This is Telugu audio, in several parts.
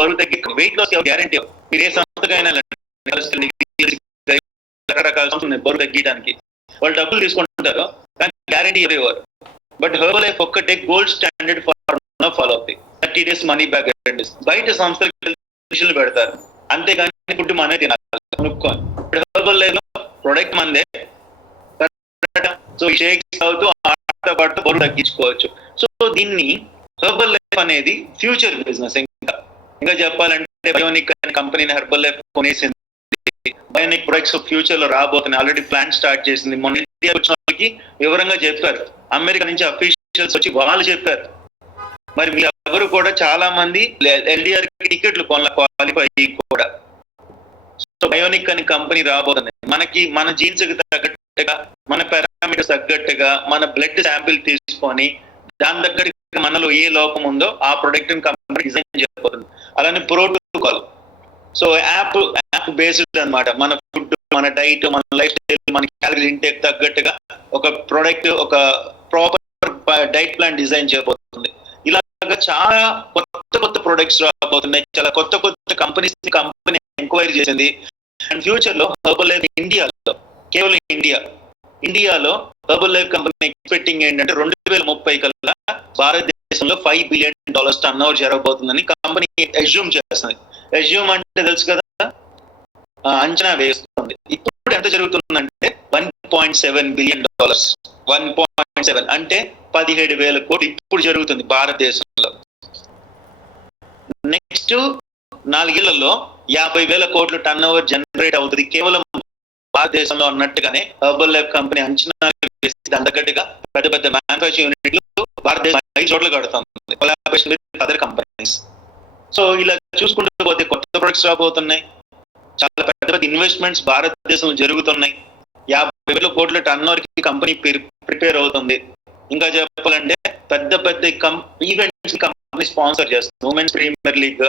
బరువు తగ్గి వెయిట్ లాస్ గ్యారంటీ. మీరు ఏ సంస్థకైనా రకరకాల సంస్థలు బరువు తగ్గడానికి వాళ్ళు డబ్బులు తీసుకుంటారు, కానీ గ్యారంటీ ఇవ్వరు. బట్ హెర్బల్ లైఫ్ ఒక్కటే గోల్డ్ స్టాండర్డ్ ఫాలో అవుతాయి. 30 days మనీ బ్యాక్ గ్యారంటీస్. బయట సంస్థలు పెడతారు, అంతేగాని ఫుడ్ మనమే తినాలి కొనుక్కొని. హెర్బల్ లైఫ్ లో ప్రొడక్ట్ మందే. సో షేక్స్ అవుతూ ఆటతో పాటు బరువు తగ్గించుకోవచ్చు. సో దీన్ని హెర్బల్ లైఫ్ అనేది ఫ్యూచర్ బిజినెస్. ఇంకా చెప్పాలంటే బయోనిక్ అనే కంపెనీని హెర్బల్ లైఫ్ కొనేసింది. బయోనిక్ ప్రొడక్ట్స్ ఫ్యూచర్ లో రాబోతున్నాయి, ఆల్రెడీ ప్లాన్ స్టార్ట్ చేసింది. మొన్న ఇండియా వచ్చిన వాళ్ళకి వివరంగా చెప్పారు, అమెరికా నుంచి అఫీషియల్స్ వచ్చి వాళ్ళు చెప్పారు. మరి మీ ఎవరు కూడా చాలా మంది ఎల్డిఆర్ టికెట్లు క్వాలిఫై కూడా. సో బయోనిక్ అనే కంపెనీ రాబోతుంది. మనకి మన జీన్స్ కి తగ్గట్టుగా, మన పారామీటర్స్ తగ్గట్టుగా మన బ్లడ్ శాంపిల్ తీసుకొని దాని దగ్గర మనలో ఏ లోపం ఉందో ఆ ప్రొడక్ట్ కంపెనీ డిజైన్ చేయబోతుంది. అలానే ప్రోటోకాల్. సో యాప్ బేస్డ్ అనమాట. మన ఫుడ్, మన డైట్, మన లైఫ్ స్టైల్, మన క్యాలరీ ఇంటేక్ తగ్గట్టుగా ఒక ప్రొడక్ట్, ఒక ప్రాపర్ డైట్ ప్లాన్ డిజైన్ చేయబోతుంది. ఇలాగా చాలా కొత్త ప్రొడక్ట్స్ రాబోతున్నాయి. చాలా కొత్త కంపెనీ ఎంక్వైరీ చేసింది. అండ్ ఫ్యూచర్ లో హెర్బల్ లైఫ్ ఇండియాలో, కేవలం ఇండియాలో హెర్బల్ లైఫ్ కంపెనీ ఎక్స్పెక్టింగ్ ఏంటంటే 2030 కల్లా భారతదేశంలో $5 billion టర్న్ ఓవర్ జరగబోతుందని కంపెనీ అజ్యూమ్ చేస్తుంది. అజ్యూమ్ అంటే తెలుసు కదా, అంచనా వేస్తుంది. ఇప్పుడు ఎంత జరుగుతుందంటే $1.7 billion. 1.7 అంటే 17,000 కోట్లు ఇప్పుడు జరుగుతుంది భారతదేశంలో. నెక్స్ట్ 4 ఏళ్లలో 50,000 కోట్లు టర్న్ ఓవర్ జనరేట్ అవుతుంది కేవలం భారతదేశంలో అన్నట్టుగానే హెర్బల్ లైఫ్ కంపెనీ అంచనా వేసి దాని తగ్గట్టుగా పెద్ద మ్యానుఫ్యాక్చరింగ్ యూనిట్లు భారతదేశం 5 చోట్ల కడుతుంది, collaboration with other companies. So ఇలా చూసుకుంటూ పోతే కొత్త ప్రొడక్ట్స్ రాబోతున్నాయి, చాలా పెద్ద ఇన్వెస్ట్మెంట్స్ భారతదేశంలో జరుగుతున్నాయి. 50,000 కోట్ల టర్న్ ఓవర్ కి కంపెనీ ప్రిపేర్ అవుతుంది. ఇంకా చెప్పాలంటే పెద్ద ఈవెంట్స్ కంపెనీ స్పాన్సర్ చేస్తుంది. Women's Premier League,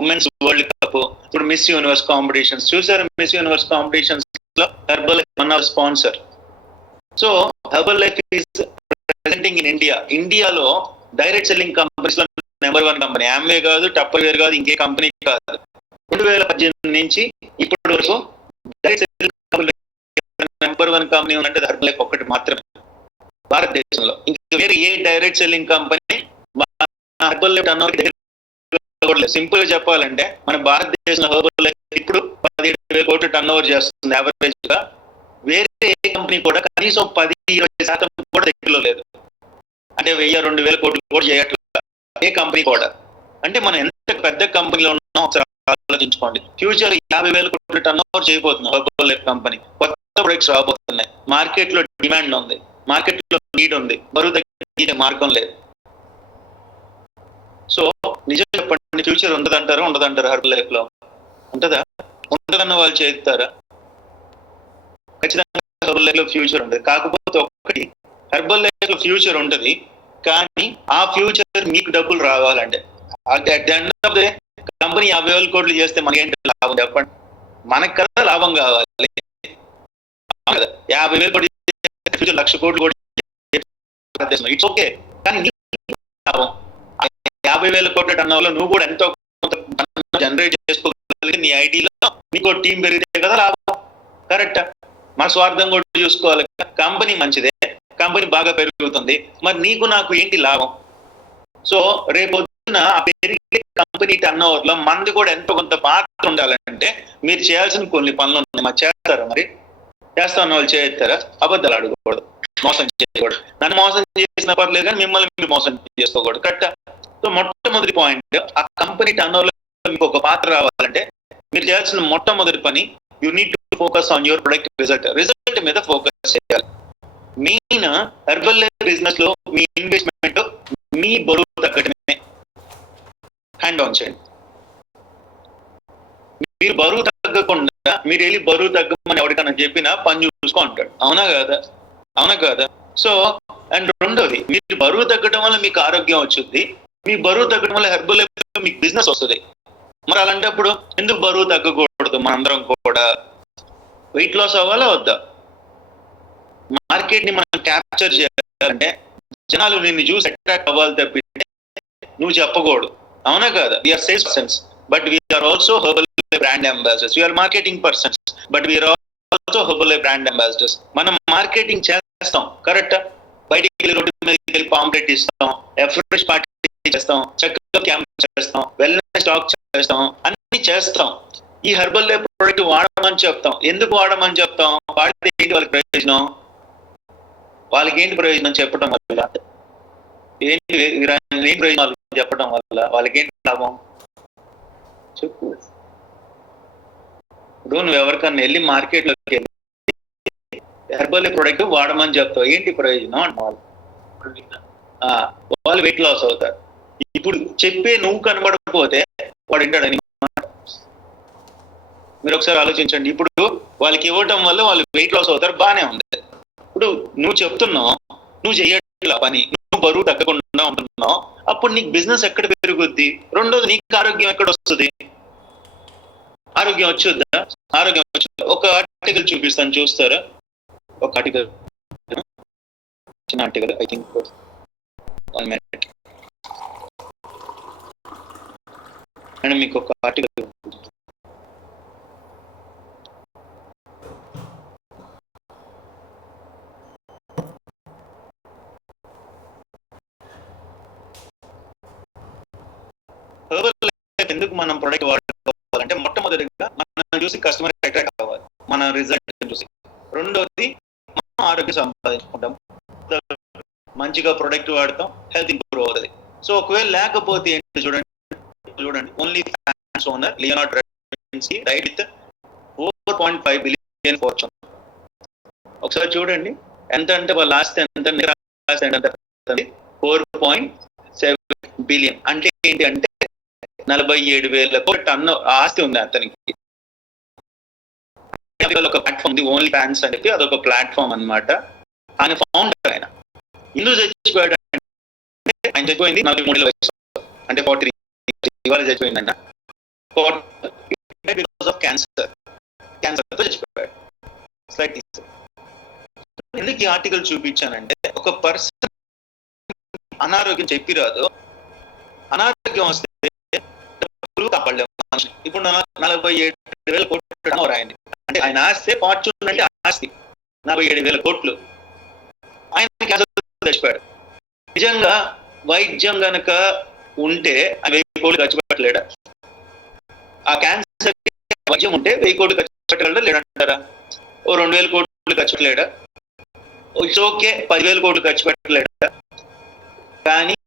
Women's World Cup, ఇప్పుడు మిస్ యూనివర్స్ కాంపిటీషన్స్ చూసారు. మిస్ యూనివర్స్ కాంపిటీషన్స్ లో Herbalife one of sponsor. So Herbalife is presenting in ఇండియాలో డైరెక్ట్ సెల్లింగ్ కంపెనీస్ లో నెంబర్ 1 కంపెనీ. ఆమ్వే కాదు, టప్పర్వేర్ కాదు, ఇంకే కంపెనీ కాదు. 2018 నుంచి ఇప్పటి వరకు direct selling company number 1 company ఉందంటే హెర్బల్ లైఫ్ ఒక్కటి మాత్రమే భారతదేశంలో. ఇంకా వేరే ఏ direct selling company Herbalife turnover simple గా చెప్పాలంటే మన భారతదేశంలో హెర్బల్ లైఫ్ ఇప్పుడు 17,000 కోట్లు టర్న్ ఓవర్ చేస్తుంది యావరేజ్ గా. వేరే ఏ కంపెనీ కూడా కనీసం 10-20% కూడా దగ్గరలో లేదు. అంటే 1,000-2,000 కోట్లు కూడా చేయట్లేదు ఏ కంపెనీ కూడా. అంటే మనం ఎంత పెద్ద కంపెనీలో ఉన్నామో ఒకసారి ఆలోచించుకోండి. ఫ్యూచర్ 50,000 కోట్లు టర్న్ ఓవర్ చేయబోతుంది హెర్బల్ లైఫ్ కంపెనీ. కొత్త ప్రొడక్ట్స్ రాబోతున్నాయి, మార్కెట్ లో డిమాండ్ ఉంది, మార్కెట్ లో నీడ్ ఉంది, బరువు తగ్గే మార్గం లేదు. సో నిజం చెప్పండి, ఫ్యూచర్ ఉండదంటారా హెర్బల్ లైఫ్ లో? ఉంటుందా? ఉంటుందన్న వాళ్ళు చేస్తారా? ఖచ్చితంగా హెర్బల్ లైఫ్ లో ఫ్యూచర్ ఉంటుంది. కాకపోతే ఒక్కటి, హెర్బల్ లైఫ్ లో ఫ్యూచర్ ఉంటుంది, కానీ ఆ ఫ్యూచర్ మీకు డబ్బులు రావాలంటే at the end of the day company 50,000 కోట్లు చేస్తే మనకేంటి లాభం చెప్పండి? మనకు కదా లాభం కావాలి. 50,000 కోట్లు ఫ్యూచర్ 1,00,000 కోట్లు కూడా ఇట్స్ ఓకే, కానీ లాభం 50,000 కోట్ల టర్న్ ఓవర్లో నువ్వు కూడా ఎంతో జనరేట్ చేసుకోగలిగి నీ ఐటీలో నీకు టీం పెరిగితే కదా లాభం. కరెక్టా? మన స్వార్థం కూడా చూసుకోవాలి. కంపెనీ మంచిదే, కంపెనీ బాగా పెరుగుతుంది, మరి నీకు నాకు ఏంటి లాభం? సో రేపొద్దున ఆ పెరిగే కంపెనీ టర్న్ ఓవర్ లో మంది కూడా ఎంతో కొంత పాత్ర ఉండాలంటే మీరు చేయాల్సిన కొన్ని పనులు ఉన్నాయి. మరి చేస్తారా? మరి చేస్తామన్న వాళ్ళు చేస్తారా? అబద్ధాలు అడగకూడదు, మోసం చేయకూడదు. నన్ను మోసం చేసిన పర్లేదు కానీ మిమ్మల్ని మీరు మోసం చేసుకోకూడదు. కరెక్టా? సో మొట్టమొదటి పాయింట్, ఆ కంపెనీ టర్న్ ఓవర్ లో మీకు ఒక పాత్ర రావాలంటే మీరు చేయాల్సిన మొట్టమొదటి పని, you need to focus on your product result మీద ఫోకస్ చేయాలి. మెయిన్ హెర్బల్ లైఫ్ బిజినెస్ లో మీ ఇన్వెస్ట్మెంట్ మీ బరువు తగ్గడమే. హ్యాండ్ ఆన్ చేయండి. మీరు బరువు తగ్గకుండా మీరు వెళ్ళి బరువు తగ్గమని ఎవరికన్నా చెప్పినా పని చూసుకో అంటాడు. అవునా కాదా? సో అండ్ రెండోది, మీరు బరువు తగ్గడం వల్ల మీకు ఆరోగ్యం వచ్చింది, మీ బరువు తగ్గడం వల్ల హెర్బల్ లైఫ్ లో మీకు బిజినెస్ వస్తుంది. మరి అలాంటప్పుడు ఎందుకు బరువు తగ్గకూడదు? మనందరం కూడా వెయిట్ లాస్ అవ్వాలా వద్దా? మార్కెట్ ని మనం క్యాప్చర్ చేయాలంటే జనాలు నిన్ను చూసి అట్రాక్ట్ అవ్వాలి తప్పితే నువ్వు చెప్పకూడదు. అవునా కాదా? We are sales persons. but we are also Herbalife brand ambassadors. We are marketing persons, but we are also Herbalife brand ambassadors. మనం మార్కెటింగ్ చేస్తాం, కరెక్ట్. బయటికి వెళ్ళి రోడ్డు మీదకి వెళ్ళి పాంప్లెట్ ఇస్తాం, ఫ్రెష్ పార్టీ చేస్తాం, చక్కగా క్యాంప్ చేస్తాం, వెల్నెస్ స్టాక్ చేస్తాం, అన్ని చేస్తాం. ఈ హెర్బల్ లైఫ్ ప్రోడక్ట్ వాడమని చెప్తాం. ఎందుకు వాడమని చెప్తాం? వాడితే ఏంటి వాళ్ళకి ప్రయోజనం? వాళ్ళకి ఏంటి ప్రయోజనం చెప్పడం వల్ల? ఏంటి ప్రయోజనాలు చెప్పడం వల్ల వాళ్ళకి ఏంటి లాభం చెప్పు. ఇప్పుడు నువ్వు ఎవరికన్నా వెళ్ళి మార్కెట్లోకి వెళ్ళి హెర్బల్ ప్రోడక్ట్ వాడమని చెప్తావు, ఏంటి ప్రయోజనం అంట వాళ్ళు వెయిట్ లాస్ అవుతారు. ఇప్పుడు చెప్పే నువ్వు కనబడకపోతే వాడు వింటాడని. మీరు ఒకసారి ఆలోచించండి. ఇప్పుడు వాళ్ళకి ఇవ్వటం వల్ల వాళ్ళు వెయిట్ లాస్ అవుతారు, బాగానే ఉంది. ఇప్పుడు నువ్వు చెప్తున్నావు, నువ్వు చెయ్యట్లా పని, నువ్వు బరువు తగ్గకుండా ఉంటున్నావు, అప్పుడు నీకు బిజినెస్ ఎక్కడ పెరుగుద్ది? రెండోది, నీకు ఆరోగ్యం ఎక్కడ వస్తుంది? ఆరోగ్యం వచ్చుద్దా? ఆరోగ్యం వచ్చుద్దా? ఒక ఆర్టికల్ చూపిస్తాను, చూస్తారా? ఒక ఆర్టికల్, చిన్న article, I think 1 minute. And మీకు ఒక ఆర్టికల్ ఎందుకు మనం ప్రొడక్ట్ వాడుకోవాలంటే, మొట్టమొదటిగా మనం చూసి కస్టమర్ అట్రాక్ట్ అవ్వాలి, మన రిజల్ట్ చూసి. రెండోది, మనం ఆరోగ్యం సంపాదించుకుంటాం, మంచిగా ప్రొడక్ట్ వాడతాం, హెల్త్ ఇంప్రూవ్ అవుతుంది. సో ఒకవేళ లేకపోతే ఏంటి చూడండి, only fans owner Leonardo DaVinci right with 4.5 billion fortune. ఒకసారి చూడండి ఎంత అంటే వాళ్ళ ఆస్తి ఎంత, 4.7 billion. అంటే ఏంటి అంటే 47,000 టన్ను ఆస్తి ఉంది అతనికి. ఒక ప్లాట్ఫామ్ ఉంది, ఓన్లీ ఫ్యాన్స్ అని చెప్పి, అదొక ప్లాట్ఫామ్ అనమాట. ఆయన ఫౌండర్. ఆయన ఎందుకు చచ్చిపోయాడు అంటే, ఆయన చచ్చిపోయింది 43 వయసు, అంటే 43 ఇవాళ చచ్చిపోయిందంట. బికాస్ ఆఫ్ క్యాన్సర్తో చచ్చిపోయాడు. స్లైడ్ తీసుకో. ఎందుకు ఈ ఆర్టికల్ చూపించానంటే, ఒక పర్సన్ అనారోగ్యం చెప్పి రాదు, అనారోగ్యం వస్తే కాపాడలేము మనిషి. ఇప్పుడు 47,000 కోట్లు రాయండి, అంటే ఆయన ఆస్తి ఫార్చ్యూన్, అంటే ఆస్తి 47,000 కోట్లు. ఆయన క్యాన్సర్ చచ్చిపోయాడు. నిజంగా వైద్యం గనక ఉంటే 1,000 కోట్లు ఖర్చు పెట్టలేడా? ఆ క్యాన్సర్ వైద్యం ఉంటే 1,000 కోట్లు ఖర్చు పెట్టగలడా లేదంటారా? ఓ 2,000 కోట్లు ఖర్చు పెట్టలేడా? ఇట్స్ ఓకే, 10,000 కోట్లు ఖర్చు పెట్టలేడా? కానీ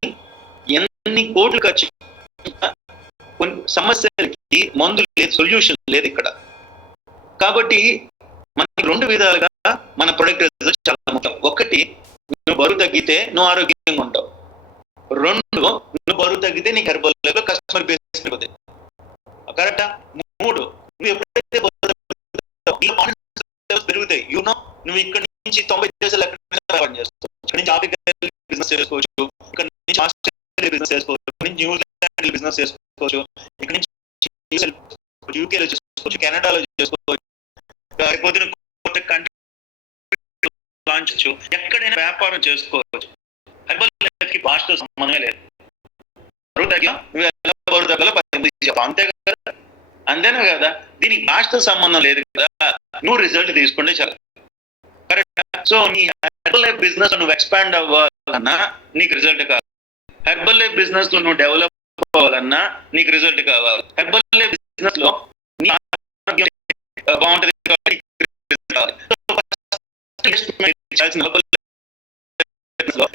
ఎన్ని కోట్లు ఖర్చు, కొన్ని సమస్యలకి మందు లేదు, సొల్యూషన్ లేదు ఇక్కడ. కాబట్టి మనకి 2 విధాలుగా మన ప్రొడక్ట్ రిజల్ట్ చాలా ముఖ్యం. ఒకటి, నువ్వు బరువు తగ్గితే నువ్వు ఆరోగ్యంగా ఉంటావు. 2, నువ్వు బరువు తగ్గితే నీకు హెర్బల్ లైఫ్ లో కస్టమర్ బేస్ పెరుగుతుంది, కరెక్టా? 3, నువ్వు ఎప్పుడైతే పెరుగుతాయి, నువ్వు ఇక్కడ నుంచి 90 దేశాలు ఎక్కడ చేస్తావు, ఇక్కడ నుంచి ఆఫ్రికా బిజినెస్ చేసుకోవచ్చు, ఇక్కడ నుంచి ఆస్ట్రేలియా బిజినెస్ చేసుకోవచ్చు, ఇక్కడ నుంచి న్యూజిలాండ్ బిజినెస్ చేసుకోవచ్చు, ఇక్కడ నుంచి యూకేలో చేసుకోవచ్చు, కెనడాలో చేసుకోవచ్చు, లేకపోతే కొత్త కంట్రీ లాంచ్ చేయొచ్చు, ఎక్కడైనా వ్యాపారం చేసుకోవచ్చు. హెర్బల్ లైఫ్ కి భాషతో సంబంధమే లేదు. బరువు తగ్గా బరువు తగ్గలో 10 చెప్పాలి, అంతే కదా? అంతేనా కదా? దీనికి భాషతో సంబంధం లేదు కదా, నువ్వు రిజల్ట్ తీసుకుంటే చాలు, కరెక్ట్? సో నీ హెర్బల్ లైఫ్ బిజినెస్ నువ్వు ఎక్స్పాండ్ అవ్వాలన్నా నీకు రిజల్ట్ కావాలి, హెర్బల్ లైఫ్ బిజినెస్ లో నువ్వు డెవలప్ అవ్వాలన్నా నీకు రిజల్ట్ కావాలి, హెర్బల్ లైఫ్ బిజినెస్ లో నీ ఆరోగ్యం బాగుంటుంది కాబట్టి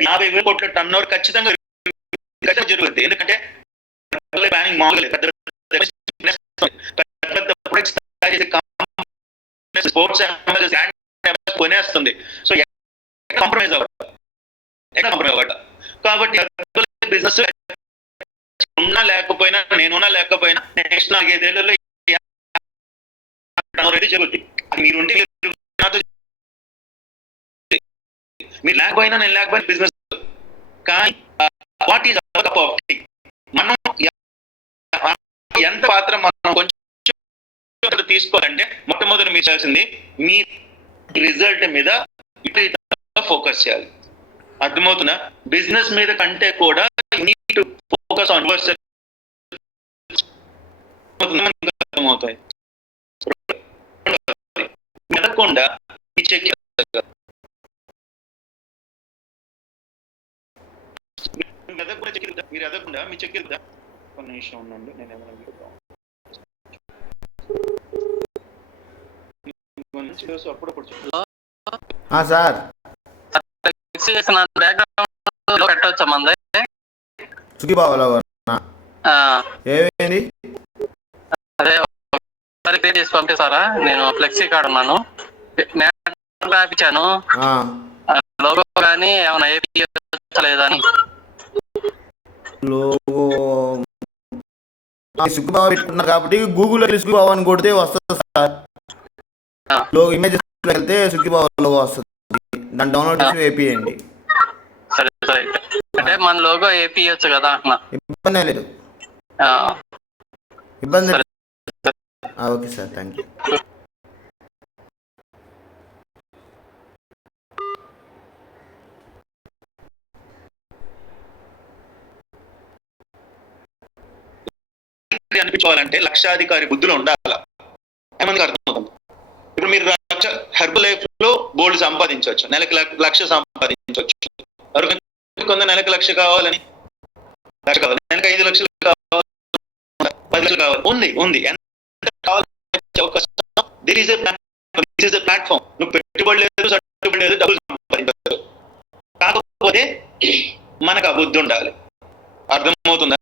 50,000 కోట్ల టర్న్ ఓవర్ ఖచ్చితంగా జరుగుతుంది. ఎందుకంటే ప్లానింగ్ మామూలుగా లేదు, పెద్ద ప్రొడక్ట్స్ తయారు చేసే స్పోర్ట్స్ కొనేస్తుంది. సో కాంప్రమైజ్ అవ్వట. కాబట్టి బిజినెస్ ఉన్నా లేకపోయినా, నేనున్నా లేకపోయినా, నెక్స్ట్ 4-5 ఏళ్లలో జరుగుతుంది. మీరుంటే మీరు లేకపోయినా, నేను లేకపోయినా బిజినెస్. కానీ what is our cup of tea? మనం ఎంత పాత్ర మనం కొంచెం తీసుకోవాలంటే, మొట్టమొదటి మీరు చేయాల్సింది మీ రిజల్ట్ మీద ఫోకస్ చేయాలి. అర్థమవుతుందా? బిజినెస్ మీద కంటే కూడా you need to focus on your self. అర్థమవుతాయి. మెదకుండా ఈ చెక్ మీరు ఎదగకుండా మీ చెక్ కొన్ని నిమిషం ఉండండి, నేను ఏమైనా అప్పుడప్పుడు సార్ పెట్టవచ్చా మంది సుఖీబాబులో ఏమైంది? అదే ఒకసారి క్రియేట్ చేసి పంపిస్తారా? నేను ఫ్లెక్సీ కార్డ్ ఉన్నాను, రాపించాను, లోగో కానీ ఏమైనా ఏపీ లేదా అని. లోగో సుఖీబాబు పెట్టుకున్నారు కాబట్టి గూగుల్లో సుఖీబాబు అని కొడితే వస్తుంది సార్. ఇమేజెస్ వెళ్తే సుఖీబాబు లోగో వస్తుంది, దాన్ని డౌన్లోడ్ చేసి వేపియండి. సరే సరే, అంటే మన లోగో ఏపీ ఇవ్వచ్చు కదా అన్న? ఇబ్బంది లేదు, ఇబ్బంది. Okay sir, thank you. అనిపించాలంటే లక్షాధికారి బుద్ధులు ఉండాలి, ఏమన్నా అర్థమవుతుంది. ఇప్పుడు మీరు హెర్బల్ లైఫ్ లో బోల్డ్ సంపాదించవచ్చు, నెలకి లక్ష సంపాదించవచ్చు. కొంత నెలకు లక్ష కావాలని నెలకు 5 లక్షలు కావాలి, 10 లక్షలు కావాలి, ఉంది ఎంత కావాలి ప్లాట్ఫామ్. నువ్వు పెట్టుబడి లేదు, సట్టుబడి లేదు, డబ్బులు సంపాదించవచ్చు. కాకపోతే మనకు ఆ బుద్ధి ఉండాలి, అర్థమవుతుందా?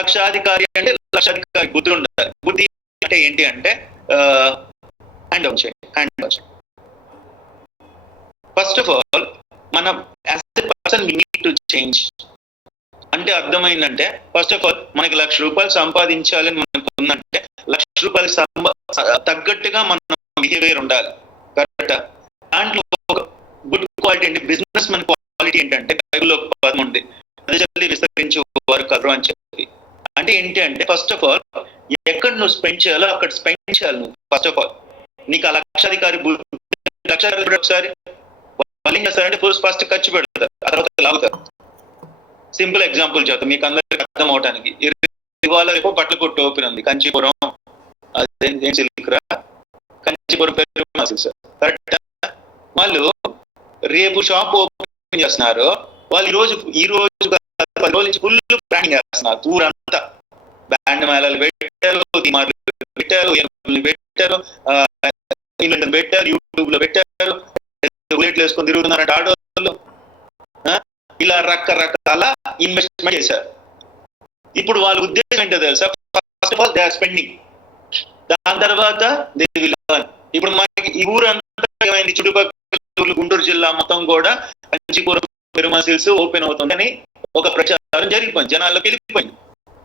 లక్షాధికారి అంటే లక్షాధికారి బుద్ధి ఉండాలి. బుద్ధి అంటే ఏంటి అంటే హ్యాండ్ ఆన్ చేయండి. ఫస్ట్ ఆఫ్ ఆల్ మనం as a person we need to change. అంటే అర్థమైందంటే ఫస్ట్ ఆఫ్ ఆల్ మనకి ₹1,00,000 సంపాదించాలని మనకు ఉందంటే ₹1,00,000 తగ్గట్టుగా మన బిహేవియర్ ఉండాలి, కరెక్టా? దాంట్లో ఒక గుడ్ క్వాలిటీ అంటే బిజినెస్ మన క్వాలిటీ ఏంటంటే బైబిల్లో ఒక పదం ఉంది, ప్రజల్ని విస్తరించే వారు కలరు అని చెప్పి. అంటే ఏంటి అంటే ఫస్ట్ ఆఫ్ ఆల్ ఎక్కడ నువ్వు స్పెండ్ చేయాలో అక్కడ స్పెండ్ చేయాలి నువ్వు. ఫస్ట్ ఆఫ్ ఆల్ నీకు ఆ లక్షాధికారి ఒకసారి వాళ్ళు ఏం చేస్తారంటే ఫస్ట్ ఖర్చు పెడతారు, ఆ తర్వాత లాగుతారు. సింపుల్ ఎగ్జాంపుల్ చెప్తాను మీకు అందరికి అర్థం అవడానికి. ఇవాళ రేపు బట్టల కొట్టు ఓపెన్ ఉంది, కంచీపురం, అదేం సిల్క్రా, కంచీపురం పేరు కరెక్ట్. వాళ్ళు రేపు షాప్ ఓపెన్ చేస్తున్నారు, వాళ్ళు ఈ రోజు 10 రోజుల నుంచి ఫుల్ ప్లానింగ్ చేస్తున్నారు. ఊరంతా బ్యాండ్ మేళాలు పెట్టారు, పెట్టారు, పెట్టారు, యూట్యూబ్ లో పెట్టారు, బుల్లెట్లు వేసుకొని తిరుగుతున్నారంటే ఆటోలు. ఇలా రకరకాల ఇన్వెస్ట్మెంట్ చేశారు. ఇప్పుడు వాళ్ళ ఉద్దేశం ఏంటో తెలుసా? First of all they are spending, దాని తర్వాత దే విల్ ఎర్న్. ఇప్పుడు మనకి ఈ ఊరంతా ఏమైంది, చుట్టుపక్కల గుంటూరు జిల్లా మొత్తం కూడా కంచీపురం పెరుమాళ్ సిల్క్స్ ఓపెన్ అవుతుందని ఒక ప్రచారం జరిగిపోయింది, జనాల్లోకి వెళ్ళిపోయింది.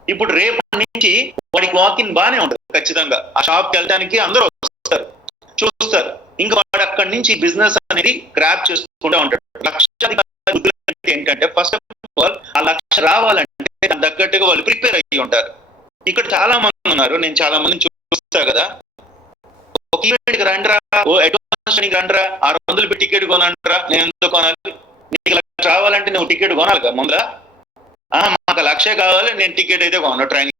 ఇప్పుడు రేపు నుంచి వాడికి వాకింగ్ బాగానే ఉంటుంది, ఖచ్చితంగా ఆ షాప్కి వెళ్ళడానికి అందరూ వస్తారు, చూస్తారు. ఇంకా వాడు అక్కడి నుంచి బిజినెస్ అనేది గ్రాప్ చేసుకుంటూ ఉంటాడు. లక్షాధికారి ఏంటంటే ఫస్ట్ ఆఫ్ ఆల్ ఆ లక్ష రావాలంటే దాని తగ్గట్టుగా వాళ్ళు ప్రిపేర్ అయ్యి ఉంటారు. ఇక్కడ చాలా మంది ఉన్నారు, నేను చాలా మందిని చూస్తా కదా, ఒక ఈవెంట్కి రండిరా, ఓ అడ్వాన్స్ రండిరా, 600 పెట్టి టికెట్ కొనండిరా. నేను ఎందుకు కొనాలి? నీకు లక్ష రావాలంటే నువ్వు టికెట్ కొనాలి కదా ముందర. మాకు 1,00,000 కావాలి, నేను టికెట్ అయితే కొను, ట్రైన్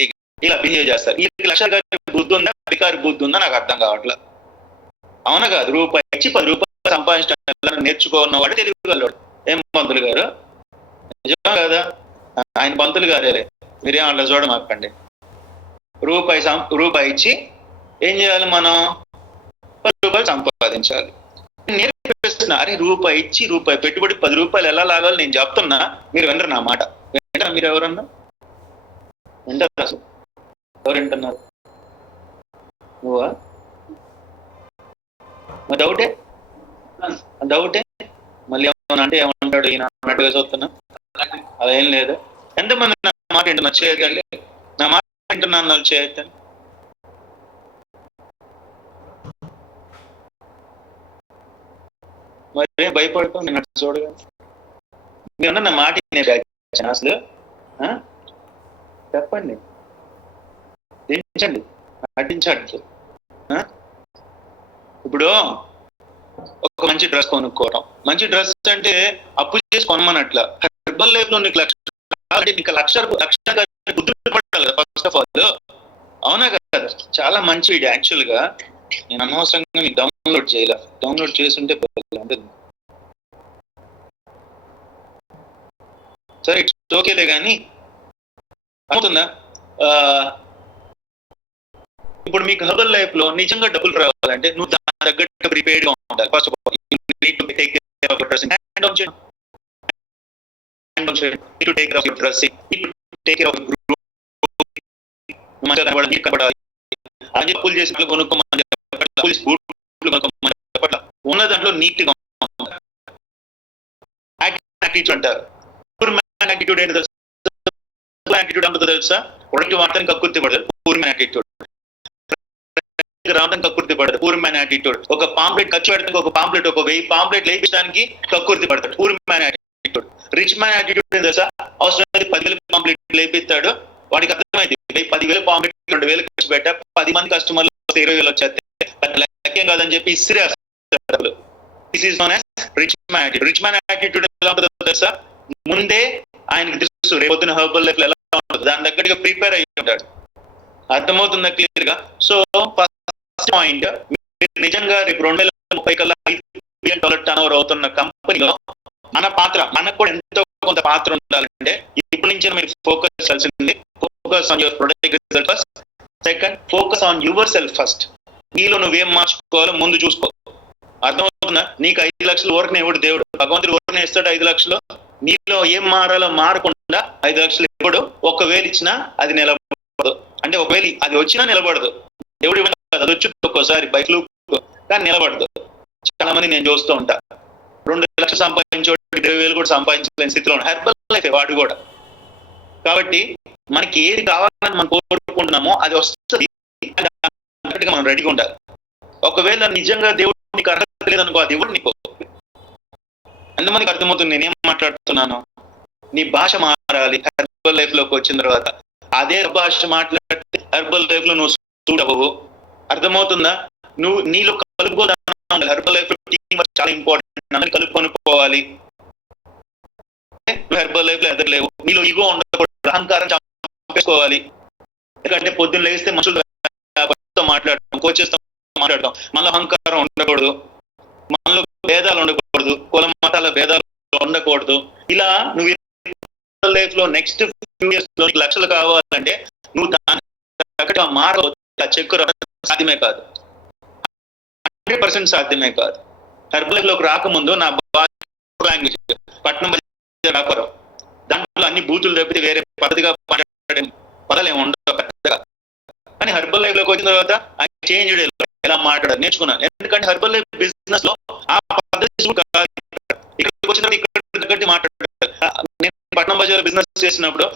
టికెట్. ఇలా బిహేవ్ చేస్తారు. ఈ లక్షాధికారి బుద్ధి ఉందా, అధికారి బుద్ధి ఉందా నాకు అర్థం కావట్లేదు. అవునా కాదు? రూపాయి ఇచ్చి ₹10 సంపాదించడం నేర్చుకున్నవాడు తెలియగలడు. ఏం పంతులు గారు, నిజమా కదా? ఆయన పంతులు గారే, మీరేం అట్లా చూడమాకండి. రూపాయి ఇచ్చి ఏం చేయాలి, మనం ₹10 సంపాదించాలి. నేర్పిస్తున్నా, అరే రూపాయి ఇచ్చి రూపాయి పెట్టుబడి ₹10 ఎలా లాగాలి నేను చెప్తున్నా, మీరు వినరు నా మాట. వింటారా? మీరు ఎవరన్నా వింటారు? అసలు ఎవరు వింటున్నారు? నువ్వా? డౌటే మళ్ళీ ఏమన్నా అంటే ఏమంటాడు ఈయన అన్నట్టుగా చూస్తున్నా. అదేం లేదు. ఎంతమంది నా మాట వింటున్నా చేయగలి, నా మాట వింటున్నాను చేయొద్దని. మరి భయపడుతూ నేను అటు చూడగా మీరు నా మాట అసలు చెప్పండి, దించండి, నటించండి. ఇప్పుడు ఒక మంచి డ్రెస్ కొనుక్కోవడం, మంచి డ్రెస్ అంటే అప్పు చేసి కొనమనట్ల. హెర్బల్ లైఫ్ లో నీకు లక్ష బుద్ధి పడాలి కదా. ఫస్ట్ ఆఫ్ ఆల్ సార్ చాలా మంచి ఇది యాక్చువల్ గా. నేను అనవసరంగా మీకు డౌన్లోడ్ చేయాల. డౌన్లోడ్ చేస్తుంటే సరే ఇట్స్ ఓకేలే కానీ అవుతుందా? ఇప్పుడు మీకు హెర్బల్ లైఫ్ లో నిజంగా డబ్బులు రావాలంటే నువ్వు దాని తగ్గట్టు ప్రిపేర్డ్ గా ఉండాలి. First of all need to take care of your dressing, hand down చేయండి, హ్యాండ్ డౌన్ చేయండి, need to take care of your dressing, need to take care of your group, మంచిగా కనబడాలి, నీట్ కనబడాలి అని చెప్పి పూలు చేసి కొనుక్కోమని చెప్పట్ల, పూలు బూట్లు కొనుక్కోమని చెప్పట్ల, ఉన్న దాంట్లో నీట్ గా యాటిట్యూడ్ అంటారు. పూర్ మ్యాన్ యాటిట్యూడ్ ఏంటి తెలుసా? యాటిట్యూడ్ అంతా తెలుసా? ప్రొడక్ట్ వాడటానికి కక్కుర్తి పడతారు, పూర్ మ్యాన్ యాటిట్యూడ్. రావడానికి కక్కుర్తి పడతాడు, పూర్ మ్యాన్ యాటిట్యూడ్. ఒక పాంప్లెట్ ఖర్చు పెడతానికి, ఒక పాంప్లెట్ ఒక 1000 పాంప్లెట్ లేపించడానికి కక్కుర్తి పడతాడు, poor man attitude. Rich man attitude తెలుసా? అవసరం 10,000 పాంప్లెట్ లేపిస్తాడు, వాడికి అర్థమైంది 10,000 పాంప్లెట్ 2,000 ఖర్చు పెట్టా 10 మంది కస్టమర్లు 20,000 వచ్చేస్తే లెక్కేం కాదని చెప్పి ఇసిరేస్తాడు. This is known as rich man attitude. Rich man attitude ఎలా ఉంటుందో తెలుసా? ముందే ఆయనకి తెలుసు రేపొద్దున హెర్బల్ లైఫ్ ఎలా ఉంటుంది, దాని తగ్గట్టుగా ప్రిపేర్ అయ్యి ఉంటాడు. అర్థమవుతుందా క్లియర్ గా? సో ఫస్ట్ పాయింట్, మీరు నిజంగా రేపు 2030 కల్లా $5 బిలియన్ టర్న్ ఓవర్ అవుతున్న కంపెనీలో మన పాత్ర, మనకు కూడా ఎంతో కొంత పాత్ర ఉండాలంటే ఇప్పటి నుంచి మీరు ఫోకస్ చేయాల్సింది, focus on your product result first. Second, focus on your self first. నీలో నువ్వేం మార్చుకోవాలో ముందు చూసుకో. అర్థమవుతుందా? నీకు 5 లక్షలు ఓరకనే ఇవ్వడు దేవుడు, భగవంతుడు ఓరకనే ఇస్తాడు 5 లక్షలు. నీలో ఏం మారాలో మారకుండా 5 లక్షలు ఇవ్వడు. ఒకవేళ ఇచ్చినా అది నిలబడదు, అంటే ఒకవేళ అది వచ్చినా నిలబడదు. దేవుడు ఇవ్వదు, అది వచ్చి ఒక్కోసారి బైక్లు కానీ నిలబడదు. చాలా మంది నేను చూస్తూ ఉంటా, 2 లక్షలు సంపాదించోడు 20,000 కూడా సంపాదించలేని స్థితిలో హెర్బల్ లైఫ్ వాడు కూడా. కాబట్టి మనకి ఏది కావాలని మనం కోరుకుంటున్నామో అది వస్తుంది, మనం రెడీగా ఉండాలి. ఒకవేళ నిజంగా దేవుడు నీకు అర్హత లేదనుకో, అది ఇవ్వడు నీకు. ఎంతమందికి అర్థమవుతుంది నేనేం మాట్లాడుతున్నాను? నీ భాష మారాలి హెర్బల్ లైఫ్ లోకి వచ్చిన తర్వాత. అదే భాష మాట్లాడితే హెర్బల్ లైఫ్ లో నువ్వు సూట్ అవ్వవు. అర్థమవుతుందా? నువ్వు నీలో కలుపుకోవాలి. హెర్బల్ లైఫ్ లో టీం వర్క్ చాలా ఇంపార్టెంట్, అందరినీ కలుపుకొని పోవాలి. నువ్వు హెర్బల్ లైఫ్ లో ఎదగలేవు, నీలో ఈగో ఉండకూడదు, అహంకారం చంపేసుకోవాలి. ఎందుకంటే పొద్దున్న లేస్తే మనుషులతో మాట్లాడటం, కోచెస్తో మాట్లాడటం, మనలో అహంకారం ఉండకూడదు, మనలో భేదాలు ఉండకూడదు, కుల మతాల భేదాలు ఉండకూడదు. ఇలా నువ్వు లైఫ్ లో నెక్స్ట్ ఫ్యూ ఇయర్స్ లో లక్షలు కావాలంటే నువ్వు దాని మారవచ్చు. ఆ చెక్కు సాధ్యమే కాదు, 100% సాధ్యమే కాదు. హెర్బల్ లైఫ్ లోకి రాకముందు నా లాంగ్వేజ్ పట్నం వ్యాపారం, దాంట్లో అన్ని బూతులు తప్పితే వేరే పద్ధతిగా మాట్లాడే పదాలు ఏమి ఉండవు పెద్దగా. కానీ హెర్బల్ లైఫ్ లోకి వచ్చిన తర్వాత ఆ చేంజ్ ఎలా మాట్లాడాలి నేర్చుకున్నాను. ఎందుకంటే హెర్బల్ లైఫ్ బిజినెస్ లో ఆ పద్ధతి ఇక్కడికి వచ్చిన ఇక్కడ తగ్గట్టు మాట్లాడాలి. నేను పట్నం బజార్ బిజినెస్ చేసినప్పుడు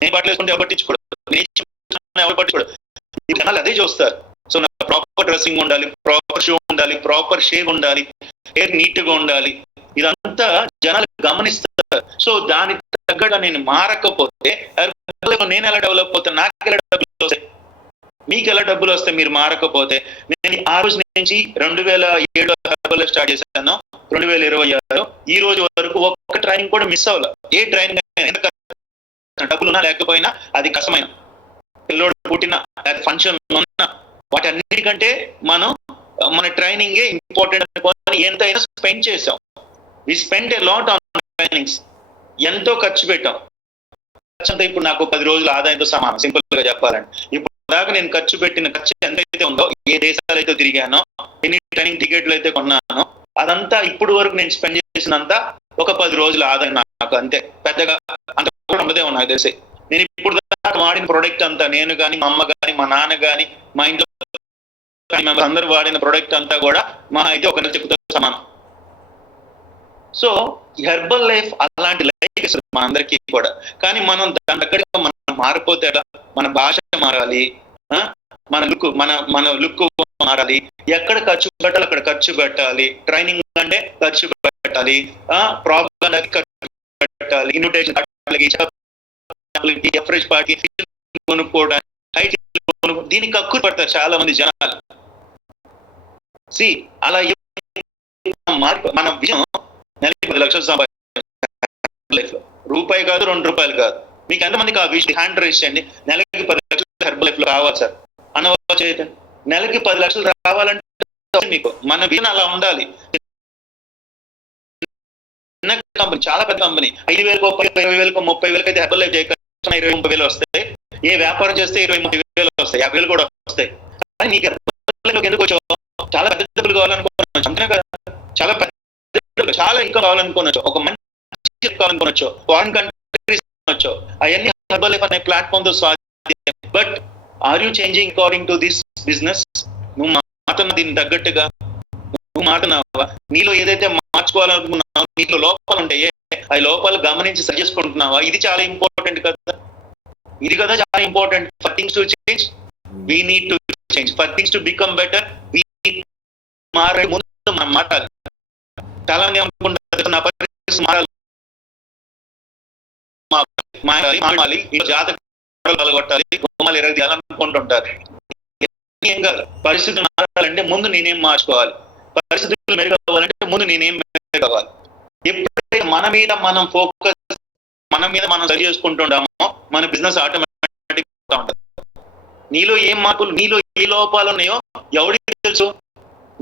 నేను బట్టలు వేసుకుంటే ఎవరు పట్టించుకోడు, ఎవరు పట్టించుకోడు, జనాలు అదే చూస్తారు. సో నా ప్రాపర్ డ్రెస్సింగ్ ఉండాలి, ప్రాపర్ షూ ఉండాలి, ప్రాపర్ షేవ్ ఉండాలి, హెయిర్ నీట్ గా ఉండాలి, ఇదంతా జనాలు గమనిస్తారు. సో దానికి తగ్గట్టు నేను మారకపోతే నేను ఎలా డెవలప్ అవుతాను, నాకు ఎలా డబ్బులు వస్తాయి, మీకు ఎలా డబ్బులు వస్తాయి మీరు మారకపోతే? నేను ఆ రోజు నుంచి 2007 హెర్బల్ లైఫ్ స్టార్ట్ చేశాను, 2026 ఈ రోజు వరకు ఒక్క ట్రైనింగ్ కూడా మిస్ అవ్వాలి. ఏ ట్రైనింగ్ డబ్బులు ఉన్నా లేకపోయినా అది కష్టమైన, పిల్లోడు పుట్టిన ఫంక్షన్ ఉన్న, వాటి అన్నిటికంటే మన ట్రైనింగే ఇంపార్టెంట్ అనుకోని ఎంతైనా స్పెండ్ చేసాం. We spend a lot on trainings, ఎంతో ఖర్చు పెట్టాం. ఖర్చు అంతా ఇప్పుడు నాకు 10 రోజుల ఆదాయంతో సమానం, సింపుల్ గా చెప్పాలంటే. ఇప్పుడు దాకా నేను ఖర్చు పెట్టిన ఖర్చు ఎంతైతే ఉందో, ఏ దేశాలు అయితే తిరిగానో, ఎన్ని ట్రైనింగ్ టికెట్లు అయితే కొన్నానో, అదంతా ఇప్పుడు వరకు నేను స్పెండ్ చేసినంత ఒక 10 రోజుల ఆదాయం నాకు. అంతే, పెద్దగా అంత కూడా ఉండదే నాకు తెలిసి. నేను ఇప్పుడు దాకా వాడిన ప్రొడక్ట్ అంతా, నేను కానీ మా అమ్మ కానీ మా నాన్న కానీ మా ఇంట్లో అందరూ వాడిన ప్రొడక్ట్ అంతా కూడా మా అయితే ఒక చెప్పుతో సమానం. సో హెర్బల్ లైఫ్ అలాంటి లైఫ్ ఇస్తుంది మా అందరికీ కూడా. కానీ మనం దాని దగ్గరగా మనం మారిపోతే మన భాష మారాలి, మన లుక్ మారాలి, ఎక్కడ ఖర్చు పెట్టాలి అక్కడ ఖర్చు పెట్టాలి, ట్రైనింగ్ అంటే ఖర్చు పెట్టాలి, ప్రాబ్లం ఖర్చు పెట్టాలి, ఇన్విటేషన్ పార్టీ కొనుక్కోవడానికి దీనికి కక్కురు పడతారు చాలా మంది జనాలు. అలా మన విజయం నెలకి 10 లక్షలు సంపాదించాలి లైఫ్ లో, రూపాయి కాదు 2 రూపాయలు కాదు. మీకు ఎంతమందికి ఆ విషయం హ్యాండ్ రైజ్ చేయండి, నెలకి 10 లక్షలు హెర్బల్ లైఫ్ లో కావాలి సార్. అనవ చైతన్య నెలకి 10 లక్షలు రావాలంటే మీకు మన విజన్ అలా ఉండాలి. చిన్న కంపెనీ, చాలా పెద్ద కంపెనీ, 5,000, 20,000, 30,000 అయితే హెర్బల్ లైఫ్ 20,000-30,000 వస్తాయి. ఏ వ్యాపారం చేస్తే 20,000-30,000 వస్తాయి, 50,000 కూడా వస్తాయి. కానీ నీకు హెర్బల్ లైఫ్ ఎందుకు వచ్చావు? చాలా పెద్ద డబ్బులు కావాలనుకోవచ్చు, అంతే కదా, చాలా పెద్ద, చాలా ఇన్కమ్ కావాలనుకోవచ్చు, ఒక మంచి కావాలనుకోవచ్చు, ఫారిన్ కంట్రీస్ వచ్చు, అవన్నీ హెర్బల్ లైఫ్ అనే ప్లాట్ఫామ్ తో సాధ్యం. But are you changing according to this business? నువ్వు మాత్రం దీన్ని తగ్గట్టుగా నువ్వు మాట్లాడుతున్నావా? నీలో ఏదైతే మార్చుకోవాలనుకున్నావు, నీలో లోపాలు ఉంటాయే, ఆ లోపాలు గమనించి సరి చేసుకుంటున్నావా? ఇది చాలా ఇంపార్టెంట్ కదా, ఇది కదా చాలా important. For things to change we need to change, for things to become better we మారే ముందు మనం మారాలి. చాలా మంది అనుకుంటారు నా పరిస్థితి మారాలి, జాతకాలు కొట్టాలి, గుమ్మాలు ఎరగదీయాలనుకుంటుంటారు. ఏం కాదు, పరిస్థితులు మారాలంటే ముందు నేనేం మార్చుకోవాలి, పరిస్థితులు మెరుగవ్వాలంటే ముందు నేనేం మెరుగవ్వాలి. ఎప్పుడైతే మన మీద మనం ఫోకస్, మన మీద మనం సరి చేసుకుంటుంటామో మన బిజినెస్ ఆటోమేటిక్ ఉంటుంది. నీలో ఏం మార్పులు, నీలో ఏ లోపాలు ఉన్నాయో ఎవరికి తెలుసు?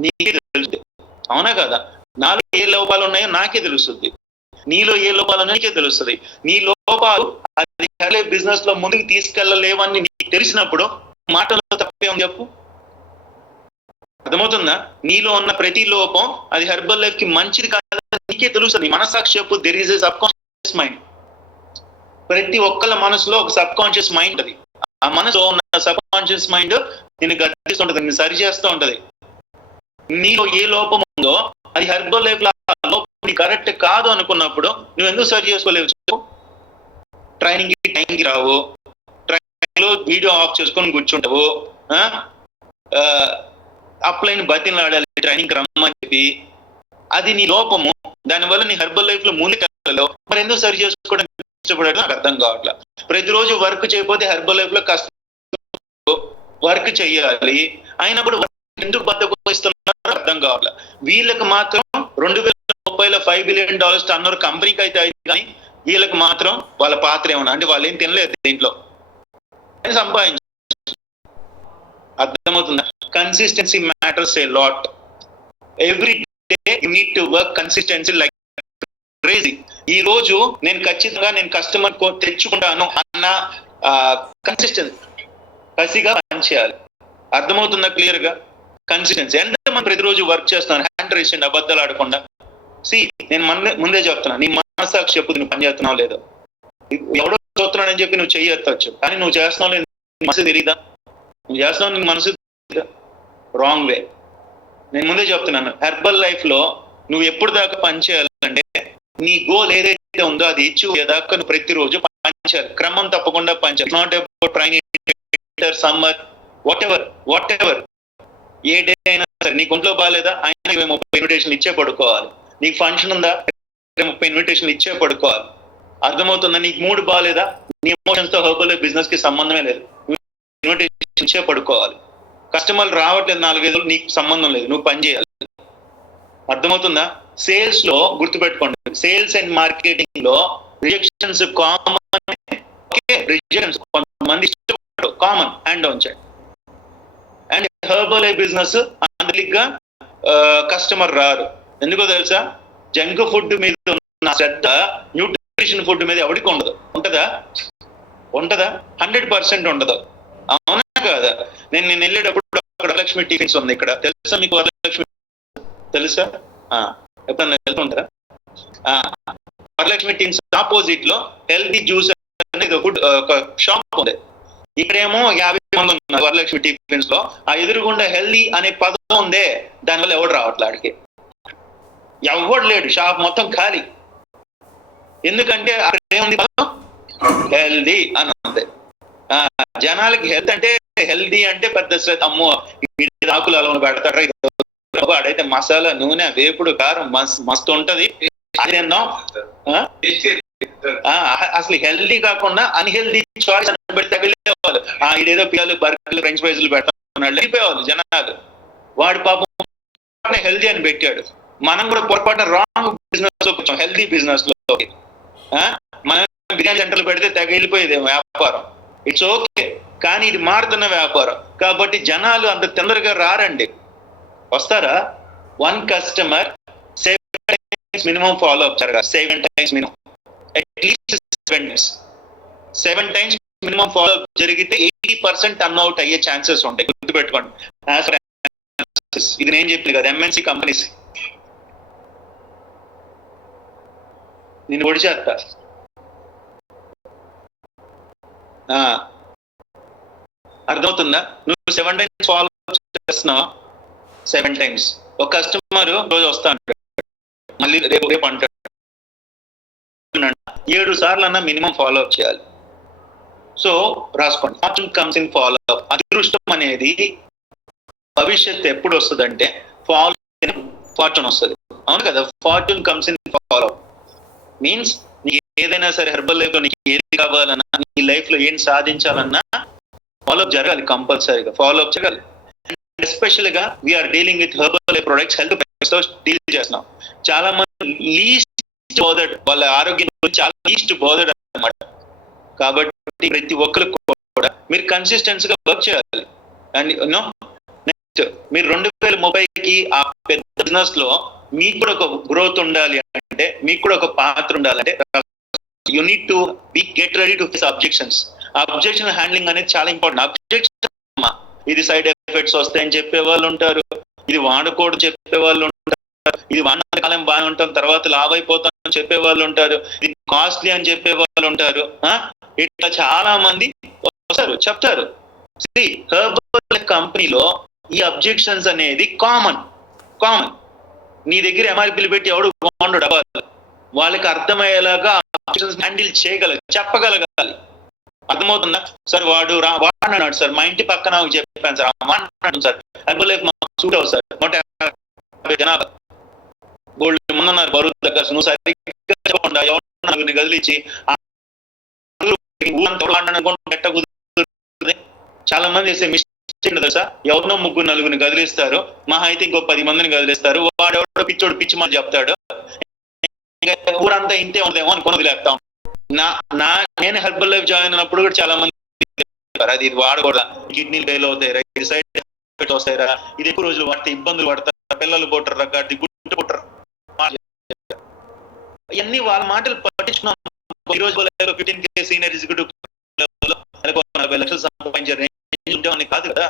నీకే తెలుస్తుంది, అవునా కదా? నాలో ఏ లోపాలు ఉన్నాయో నాకే తెలుస్తుంది, నీలో ఏ లోపాలు ఉన్నాయో నీకే తెలుస్తుంది. నీ లోపాలు అది బిజినెస్ లో ముందుకు తీసుకెళ్ళలేవని నీకు తెలిసినప్పుడు మాటల్లో తప్పే ఉంది చెప్పు? అర్థమవుతుందా? నీలో ఉన్న ప్రతి లోపం అది హెర్బల్ లైఫ్ కి మంచిది కాదని నీకే తెలుస్తుంది. మనసాక్షి చెప్పు, there is a sub conscious mind. ప్రతి ఒక్కళ్ళ మనసులో ఒక సబ్ కాన్షియస్ మైండ్ అది. ఆ మనసులో ఉన్న సబ్ కాన్షియస్ మైండ్ నిన్ను గర్తిస్తుంటది, నిన్ను సరి చేస్తూ ఉంటది. నీలో ఏ లోపం ఉందో అది హెర్బల్ లైఫ్ లో లోపం కరెక్ట్ కాదు అనుకున్నప్పుడు నువ్వు ఎందుకు సరి చేసుకోలేవు చెప్పు? ట్రైనింగ్ కి టైంకి రావు, ట్రైనింగ్ లో వీడియో ఆఫ్ చేసుకొని కూర్చుంటావు, అప్లైన్ బతిని ఆడాలి ట్రైనింగ్ రమ్మని చెప్పి, అది నీ లోపము. దానివల్ల నీ హెర్బల్ లైఫ్ లో ముందుకెళ్ళలేవు. మరి ఎందుకు సరి చేసుకోవడం ఇష్టపడడం నాకు అర్థం కావట్లా. ప్రతిరోజు వర్క్ చేయకపోతే హెర్బల్ లైఫ్ లో కష్టం, వర్క్ చెయ్యాలి, అయినప్పుడు ఎందుకు బద్దకొస్తున్నారో అర్థం కావట్లా. వీళ్ళకి మాత్రం 2030లో $5 బిలియన్ టర్న్ ఓవర్ కంపెనీకి అయితే అయింది, కానీ వీళ్ళకి మాత్రం వాళ్ళ పాత్ర ఏమన్నా అంటే వాళ్ళు ఏం తినలేదు దీంట్లో, సంపాదించు. అర్థమవుతుందా? Consistency matters a lot. Every day you need to work consistency like crazy. ఈ రోజు నేను ఖచ్చితంగా నేను కస్టమర్ తెచ్చుకుంటాను అన్న కన్సిస్టెన్సీ, కసిగా పనిచేయాలి. అర్థమవుతుందా క్లియర్ గా? కన్సిస్టెన్సీ. ఎంత మనం ప్రతిరోజు వర్క్ చేస్తున్నాను, హ్యాండ్ రేషన్ అబద్ధాలు ఆడకుండా. నేను ముందే చెప్తున్నా, నీ మనసాక్షి చెప్పు, నువ్వు పని చేస్తున్నావు లేదో. ఎవడో చూస్తున్నాడని చెప్పి నువ్వు చెయ్యొచ్చు, కానీ నువ్వు చేస్తున్నావు లేదు మనసు తెలీదా? నువ్వు చేస్తున్నావు నీకు మనసు రాంగ్ వే. నేను ముందే చెప్తున్నాను, హెర్బల్ లైఫ్ లో నువ్వు ఎప్పుడు దాకా పని చేయాలంటే నీ గోల్ ఏదైతే ఉందో అది అచీవ్ అయ్యేదాకా నువ్వు ప్రతిరోజు పని చేయాలి, క్రమం తప్పకుండా పని చేయాలి. Not about training, summer, what ever A day అయినా సరే. నీకు ఒంట్లో బాగాలేదా, అయినా 30 ఇన్విటేషన్ ఇచ్చే పడుకోవాలి. నీకు ఫంక్షన్ ఉందా, 30 ఇన్విటేషన్ ఇచ్చే పడుకోవాలి. అర్థమవుతుందా? నీకు మూడ్ బాగాలేదా, నీ ఎమోషన్స్ తో హెర్బల్ బిజినెస్ కి సంబంధమే లేదు, ఇన్విటేషన్ ఇచ్చే పడుకోవాలి. కస్టమర్లు రావట్లేదు 4 రోజులు, నీకు సంబంధం లేదు, నువ్వు పని చేయాలి. అర్థమవుతుందా? సేల్స్ లో గుర్తుపెట్టుకోండి, సేల్స్ అండ్ మార్కెటింగ్ లో రిజెక్షన్స్ కామన్. రిజెక్షన్స్ కొంతమంది ఇష్టపడరు, కామన్, హ్యాండ్ డౌన్ చేయండి. అండ్ హెర్బల్ బిజినెస్ అందులో కస్టమర్ రారు. ఎందుకో తెలుసా? జంక్ ఫుడ్ మీద ఉన్న శ్రద్ధ న్యూట్రిషన్ ఫుడ్ మీద ఎవరికి ఉండదు. ఉంటదా? 100% ఉండదు. అవునా కాదా? నేను వెళ్ళేటప్పుడు అక్కడ వరలక్ష్మి టిఫిన్స్ ఉంది, ఇక్కడ తెలుసా మీకు? వరలక్ష్మి తెలుసా? ఎప్పుడన్నా వెళ్తుంటారా? వరలక్ష్మి టిఫిన్స్ ఆపోజిట్ లో హెల్దీ జ్యూస్ అనేది ఫుడ్ ఒక షాప్ ఉంది. ఇక్కడేమో 50 మంది ఉన్నారు వరలక్ష్మి టిఫిన్స్ లో. ఆ ఎదురుగుండా హెల్దీ అనే పదం ఉందే, దానివల్ల ఎవడు రావట్లే, ఎవడు లేడు, షాప్ మొత్తం ఖాళీ. ఎందుకంటే అక్కడ ఏముంది పదం? హెల్దీ అని ఉంది. జనాలకి హెల్త్ అంటే, హెల్దీ అంటే పెద్ద శ్రద్ధ. అమ్మో ఆకులు అలా పెడతాడు, అడైతే మసాలా, నూనె, వేపుడు, కారం మస్తు ఉంటది, అదేందో. అసలు హెల్దీ కాకుండా అన్హెల్దీ చాయిస్ అని పెడితే వెళ్ళేవాళ్ళు. ఇదేదో పిల్లలు బర్గర్లు, ఫ్రెంచ్ ఫ్రైస్లు పెడతాడు, వెళ్ళిపోయేవాళ్ళు జనాలు. వాడు పాపం హెల్దీ అని పెట్టాడు. మనం కూడా పొరపాటున రాంగ్ బిజినెస్ లో కొంచెం హెల్దీ బిజినెస్ లో మనం బిర్యానీ సెంటర్లు పెడితే తెగ వెళ్ళిపోయేది వ్యాపారం. ఇట్స్ ఓకే, కానీ ఇది మారుతున్న వ్యాపారం కాబట్టి జనాలు అంత తొందరగా రారండి. వస్తారా? 1 customer 7 times minimum follow up జరగాలి. 7 times minimum, at least 7 times. 7 times minimum follow up జరిగితే 80% టర్న్ అవుట్ అయ్యే ఛాన్సెస్ ఉంటాయి. గుర్తుపెట్టుకోండి. ఇది నేను చెప్పింది కదా, ఎంఎన్సీ కంపెనీస్. నేను పొడి చేస్తా. అర్థమవుతుందా? నువ్వు 7 times ఫాలో చేస్తున్నావు, 7 times. ఒక కస్టమర్ రోజు వస్తా అంటాడు, మళ్ళీ రేపు అంటాడు. 7 సార్లు అన్నా మినిమం ఫాలో అప్ చేయాలి. సో రాసుకోండి, fortune comes in follow up. అదృష్టం అనేది భవిష్యత్తు ఎప్పుడు వస్తుందంటే ఫార్చ్యూన్ వస్తుంది. అవును కదా? Fortune comes in follow up means నీకు ఏదైనా సరే హెర్బల్ లైఫ్ లో నీకు ఏది కావాలన్నా, నీ లైఫ్ లో ఏం సాధించాలన్నా ఫాలో అప్ జరగాలి. కంపల్సరీగా ఫాలో అప్ జరగాలి. ఎస్పెషల్ గా we are dealing with herbal life products, health products తో డీల్ చేస్తున్నాం. చాలా మంది లీస్ట్ బోదర్డ్, వాళ్ళ ఆరోగ్యం గురించి చాలా లీస్ట్ బోదర్డ్ అన్నమాట. కాబట్టి ప్రతి ఒక్కరికి కూడా మీరు కన్సిస్టెన్సీగా వర్క్ చేయాలి. అండ్ నెక్స్ట్ మీరు 2030కి ఆ పెద్ద బిజినెస్ లో మీకు కూడా ఒక గ్రోత్ ఉండాలి అంటే, మీకు కూడా ఒక పాత్ర ఉండాలంటే you need to get ready to face objections. Objection handling అనేది చాలా ఇంపార్టెంట్. అబ్జెక్షన్, ఇది సైడ్ ఎఫెక్ట్స్ వస్తాయని చెప్పే వాళ్ళు ఉంటారు, ఇది వాడకూడదు చెప్పే వాళ్ళు ఉంటారు, ఇది వాడిన కాలం బాగానే ఉంటాం తర్వాత లావ్ అయిపోతాం అని చెప్పే వాళ్ళు ఉంటారు, ఇది కాస్ట్లీ అని చెప్పే వాళ్ళు ఉంటారు. ఇట్లా చాలా మంది వస్తారు, చెప్తారు. హెర్బల్ కంపెనీలో ఈ అబ్జెక్షన్స్ అనేది కామన్. నీ దగ్గర ఎంఆర్పీలు పెట్టి ఎవడు బాగుండు అవ్వాలి, వాళ్ళకి అర్థమయ్యేలాగా అబ్జెక్షన్స్ హ్యాండిల్ చేయగలగాలి, చెప్పగలగాలి. అర్థమవుతుందా? సార్ వాడు సార్ మా ఇంటి పక్కన చెప్పాను సార్, సార్ హెర్బల్ లైఫ్ మాకు సూట్ అవుతుంది సార్, 150 జనాలు గోల్డ్ ముందున్నారు బరువు దగ్గర, నువ్వు సరిగ్గా చెప్పకుండా ఎవరిని కదిలించి చాలా మంది చేసే మిస్టేక్ తెలుసా? ఎవరినో 3-4 కదిలిస్తారు, మహా అయితే ఇంకో 10 మందిని కదిలిస్తారు. వాడెవడో పిచ్చి మాట చెప్తాడు, ఊరంతా ఇంతే ఉందేమో అనుకుని వదిలేస్తాం. నేను హెర్బల్ లైఫ్ జాయిన్ అయినప్పుడు కూడా చాలా మంది అది ఇది వాడకూడదా, కిడ్నీలు ఫెయిల్ అవుతాయి, ఇది సైడ్ ఎఫెక్ట్స్ వస్తాయిరా, ఇది ఎక్కువ రోజులు వాడితే ఇబ్బందులు పడతారు, పిల్లలు పుట్టరు, గడ్డి గుడ్డు పుట్టరు. ఇవన్నీ వాళ్ళ మాటలు పట్టించుకున్నాం. ఈ రోజు 15K సీనియర్ ఎగ్జిక్యూటివ్ 40 లక్షలు సంపాదించారు కాదు కదా.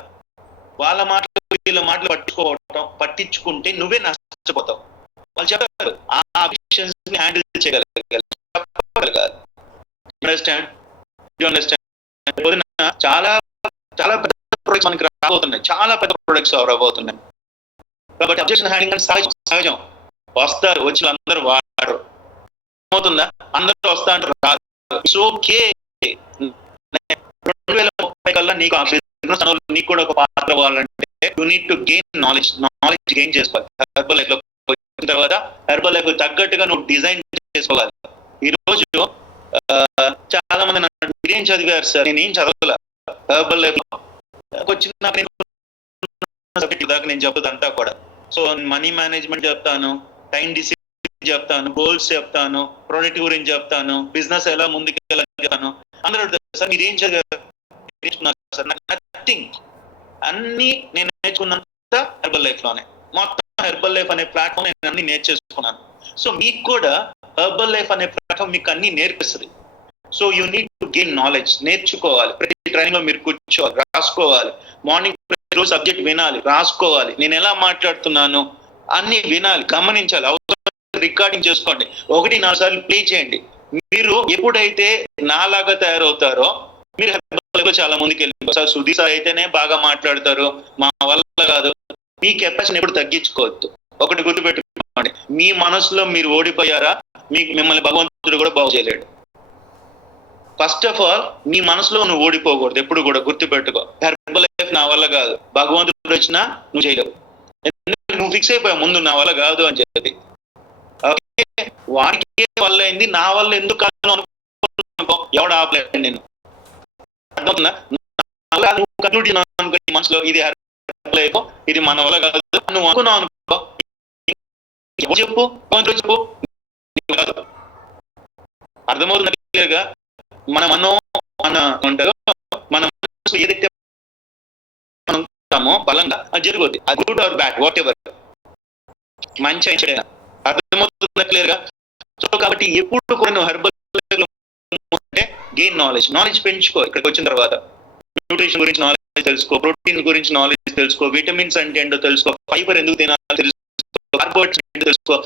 వాళ్ళ మాటలు వీళ్ళ మాటలు పట్టించుకుంటే నువ్వే నష్టపోతావు. వాళ్ళు చెప్పారు ఆ అబ్జెక్షన్స్ ని హ్యాండిల్ చేయగలగాలి. చాలా చాలా పెద్ద ప్రొడక్ట్స్ మనకి రాబోతున్నాయి, చాలా పెద్ద ప్రొడక్ట్స్ రాబోతున్నాయి. కాబట్టి అబ్జెక్షన్ హ్యాండింగ్ సహజం. వస్తారు, వచ్చి అందరూ వాడరు. అవుతుందా? అందరూ వస్తా అంటారు, రాదు. It's okay. 2030 కల్లా నీకు ఆ బిజినెస్ నీకు కూడా ఒక పాత్ర అవ్వాలంటే you need to gain knowledge gain చేసుకోవాలి. హెర్బల్ లైఫ్ లో వచ్చిన తర్వాత హెర్బల్ లైఫ్ తగ్గట్టుగా నువ్వు డిజైన్ చేసుకోవాలి. ఈ రోజు చాలా మంది మీరేం చదివారు సార్? నేను ఏం చదవలే. హెర్బల్ లైఫ్ లో వచ్చిన దాకా నేను చెప్తాదంతా కూడా. సో మనీ మేనేజ్మెంట్ చెప్తాను, టైం డిసిప్లిన్ చెప్తాను, గోల్స్ చెప్తాను, ప్రొడక్ట్ గురించి చెప్తాను, బిజినెస్ ఎలా ముందుకు చెప్తాను. అందరూ సార్ మీరేం చదివారు? Sir nothing. అన్ని నేను నేర్చుకున్నంత హెర్బల్ లైఫ్ లోనే. మొత్తం హెర్బల్ లైఫ్ అనే ప్లాట్ఫామ్ నేను అన్ని నేర్చేసుకున్నాను. సో మీకు కూడా హెర్బల్ లైఫ్ అనే ప్లాట్ఫామ్ మీకు అన్ని నేర్పిస్తుంది. So you need to gain knowledge. నేర్చుకోవాలి. ప్రతి ట్రైనింగ్ లో మీరు కూర్చోవాలి, రాసుకోవాలి. మార్నింగ్ ప్రతిరోజు సబ్జెక్ట్ వినాలి, రాసుకోవాలి. నేను ఎలా మాట్లాడుతున్నాను అన్ని వినాలి, గమనించాలి. అవసరం రికార్డింగ్ చేసుకోండి, 1-4 సార్లు ప్లే చేయండి. మీరు ఎప్పుడైతే నాలాగా తయారవుతారో మీరు హెర్బల్ లైఫ్ చాలా ముందుకు వెళ్ళిపోతారు. సుధీర్ సార్ అయితేనే బాగా మాట్లాడతారు, మా వల్ల కాదు. మీ కెపాసిటీని ఎప్పుడు తగ్గించుకోవద్దు. ఒకటి గుర్తుపెట్టుకోండి, మీ మనసులో మీరు ఓడిపోయారా మిమ్మల్ని భగవంతుడు కూడా బాగు చేయలేడు. ఫస్ట్ ఆఫ్ ఆల్ నీ మనసులో నువ్వు ఓడిపోకూడదు. ఎప్పుడు కూడా గుర్తుపెట్టుకో, హెర్బల్ లైఫ్ నా వల్ల కాదు, భగవంతుడు వచ్చినా నువ్వు చేయలేవు. నువ్వు ఫిక్స్ అయిపోయావు ముందు నా వల్ల కాదు అని చెప్పి. వాడికి వల్ల అయింది, నా వల్ల ఎందుకు అనుకో, ఎవడు ఆపలేదు నేను. అర్థమవుతుందా? నువ్వు కన్క్లూడ్ అనుకో మనసులో, ఇది హెర్బల్ లైఫ్, ఇది మన వల్ల కాదు నువ్వు అనుకున్నావు అనుకో, చెప్పు చెప్పు. అర్థమవుతుంది క్లియర్గా? మన మనో మన అంటారు, మన ఏదైతే మనం ఉంటామో బలంగా అది జరుగుద్ది, అది good or bad what ever, మంచి అయినా అర్థమవుతుందా క్లియర్ గా. సో కాబట్టి ఎప్పుడు కూడా నువ్వు హెర్బల్ అంటే గెయిన్ నాలెడ్జ్ పెంచుకో. ఇక్కడికి వచ్చిన తర్వాత న్యూట్రిషన్ గురించి నాలెడ్జ్ తెలుసుకో, ప్రోటీన్ గురించి నాలెడ్జ్ తెలుసుకో, విటమిన్స్ అంటే ఏంటో తెలుసుకో, ఫైబర్ ఎందుకు తినాలో తెలుసుకో, కార్బోహైడ్రేట్స్ ఏంటో తెలుసుకో,